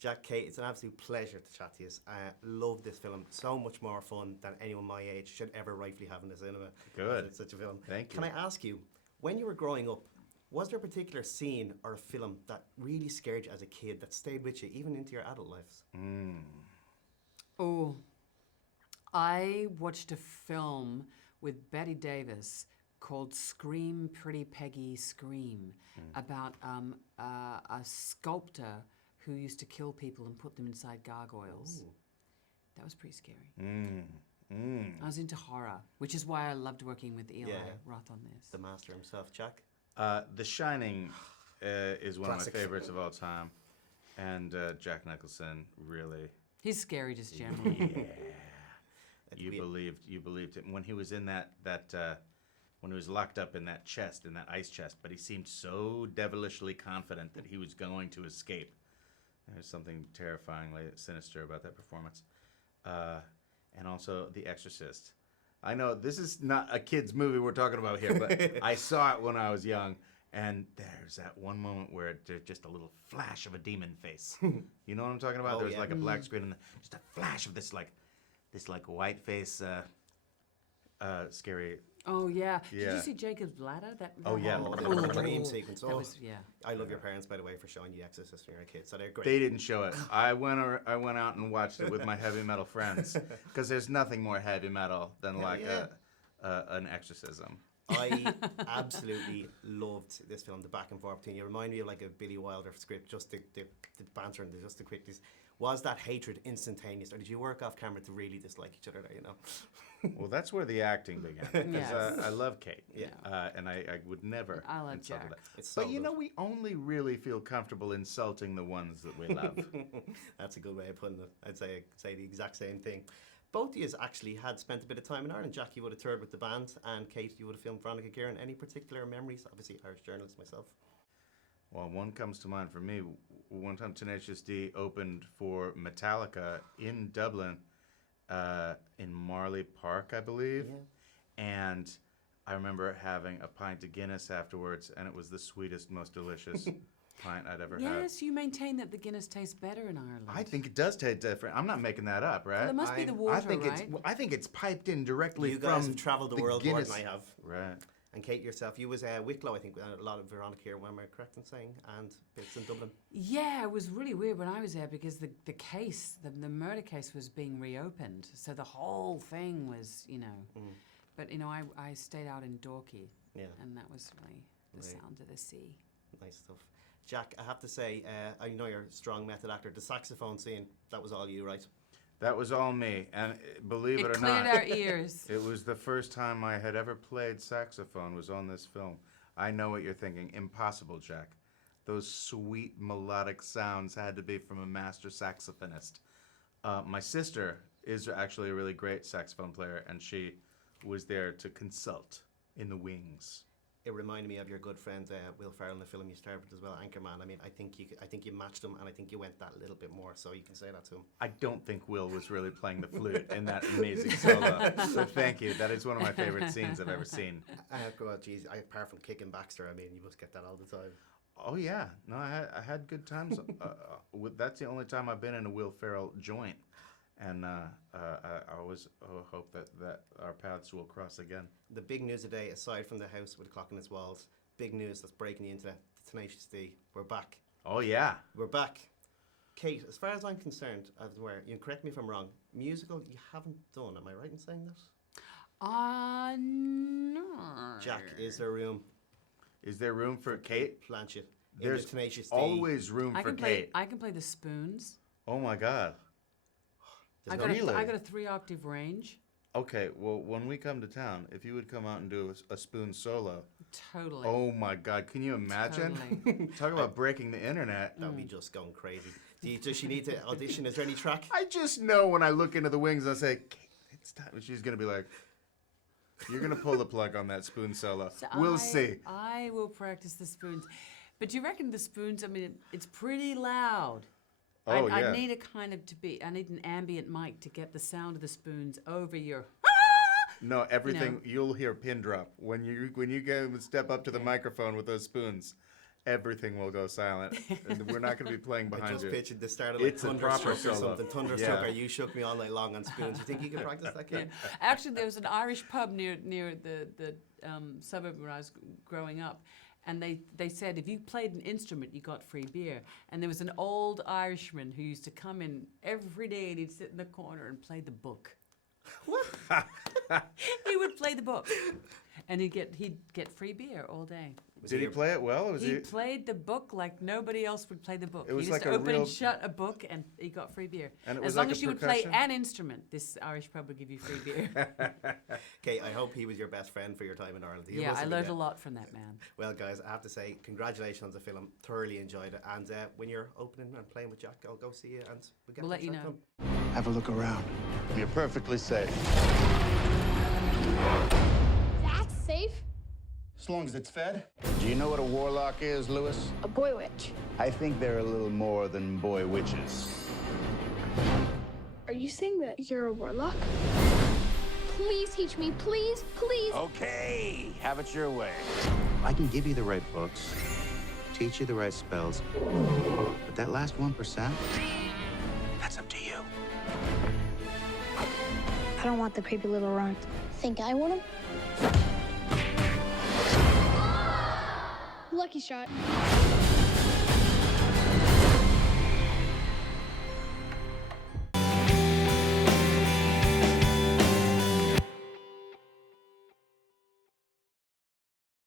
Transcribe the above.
Jack, Kate, it's an absolute pleasure to chat to you. I love this film. So much more fun than anyone my age should ever rightfully have in the cinema. Good. It's such a film. Thank you. Can I ask you, when you were growing up, was there a particular scene or a film that really scared you as a kid that stayed with you even into your adult lives? Oh, I watched a film with Betty Davis called Scream, Pretty Peggy, Scream, about a sculptor who used to kill people and put them inside gargoyles. Ooh. That was pretty scary. I was into horror, which is why I loved working with Eli Roth on this. The master himself, Jack. The Shining is one Classic. of my favorites of all time, and Jack Nicholson really. He's scary just generally. You believed him when he was in that when he was locked up in that chest, in that ice chest. But he seemed so devilishly confident that he was going to escape. There's something terrifyingly sinister about that performance, and also The Exorcist. I know this is not a kid's movie we're talking about here, but I saw it when I was young, and there's that one moment where there's just a little flash of a demon face. You know what I'm talking about? Oh, There's yeah. like a black screen and just a flash of this white face, scary. Oh yeah. Did Yeah. you see Jacob's Ladder? Oh, yeah. Oh, the dream sequence. That Oh, was, yeah. I love your parents, by the way, for showing you Exorcist when you were a kid. So they're great. They didn't show it. I went out and watched it with my heavy metal friends because there's nothing more heavy metal than an exorcism. I absolutely loved this film, the back and forth between you. Remind me of like a Billy Wilder script, just the banter and just the quickness. Was that hatred instantaneous, or did you work off camera to really dislike each other there, you know? Well, that's where the acting began. Because Yes. I love Kate. Yeah. And I would never I love insult Jack. that. It's so But you know, good. we only really feel comfortable insulting the ones that we love. That's a good way of putting it. I'd say the exact same thing. Both of you actually had spent a bit of time in Ireland. Jack, you would have toured with the band, and Kate, you would have filmed Veronica Kieran. Any particular memories? Obviously, Irish journalist myself. Well, one comes to mind for me. One time Tenacious D opened for Metallica in Dublin, in Marley Park, I believe. Yeah. And I remember having a pint of Guinness afterwards, and it was the sweetest, most delicious pint I'd ever had. Yes, you maintain that the Guinness tastes better in Ireland. I think it does taste different. I'm not making that up, right? Well, it must be the water, I think it's piped in directly You from guys have travelled the world more Guinness. than I have. Right. And Kate, yourself, you was Wicklow, I think, a lot of Veronica here, am I correct in saying, and bits in Dublin. Yeah, it was really weird when I was there because the case, the murder case was being reopened. So the whole thing was, But, I stayed out in Dorky. Yeah. And that was really the sound of the sea. Nice stuff. Jack, I have to say, I know you're a strong method actor. The saxophone scene, that was all you, right? That was all me, and believe it or cleared not, our ears. it was the first time I had ever played saxophone was on this film. I know what you're thinking. Impossible, Jack. Those sweet melodic sounds had to be from a master saxophonist. My sister is actually a really great saxophone player, and she was there to consult in the wings. It reminded me of your good friend Will Ferrell in the film you starred with as well, Anchorman. I mean, I think you matched him, and I think you went that little bit more. So you can say that to him. I don't think Will was really playing the flute in that amazing solo. So thank you. That is one of my favorite scenes I've ever seen. God, geez, apart from kicking Baxter, I mean, you must get that all the time. Oh yeah, no, I had good times. That's the only time I've been in a Will Ferrell joint, and I always hope that our paths will cross again. The big news today, aside from the house with a clock in its walls, big news that's breaking the internet. The Tenacious D, we're back. Oh yeah. We're back. Kate, as far as I'm concerned, you can correct me if I'm wrong, musical you haven't done. Am I right in saying this? No. Jack, is there room? Is there room for Kate? Blanchett. There's in the Tenacious D. always room for Kate. I can play the spoons. Oh my God. I got a 3-octave range. Okay, well, when we come to town, if you would come out and do a spoon solo. Totally. Oh my God, can you imagine? Totally. Talk about breaking the internet. That would be just going crazy. Does she need to audition? Is there any track? I just know when I look into the wings, I say, Kate, it's time. She's going to be like, you're going to pull the plug on that spoon solo. So We'll see. I will practice the spoons. But do you reckon the spoons, I mean, it's pretty loud. Oh, I yeah. need I need an ambient mic to get the sound of the spoons over your... No, everything, you'll hear pin drop when you go and step up to the microphone with those spoons. everything will go silent. And we're not going to be playing I behind just you. pictured the start of like It's a proper Thunderstruck or solo. something. Thunderstruck, Yeah. or You Shook Me All Night Long on Spoons. You think you can practice that, Kate? Actually, there was an Irish pub near the suburb where I was growing up, and they said if you played an instrument, you got free beer. And there was an old Irishman who used to come in every day, and he'd sit in the corner and play the book. He would play the book, and he'd get free beer all day. Did he play it well? Or was He played the book like nobody else would play the book. It was he like used to a open real- and shut a book, and he got free beer. And it as was long like as a you would play percussion? an instrument, this Irish pub would give you free beer. Kate, I hope he was your best friend for your time in Ireland. He Yeah, must I have been, learned yeah. a lot from that man. Well, guys, I have to say, congratulations on the film. Thoroughly enjoyed it. And when you're opening and playing with Jack, I'll go see you, and We'll let you know. Have a look around. You're perfectly safe. That's safe. As long as it's fed. Do you know what a warlock is, Lewis? A boy witch. I think they're a little more than boy witches. Are you saying that you're a warlock? Please teach me, please, please. Okay, have it your way. I can give you the right books, teach you the right spells, but that last 1%, that's up to you. I don't want the creepy little runt. Think I want him? Lucky shot.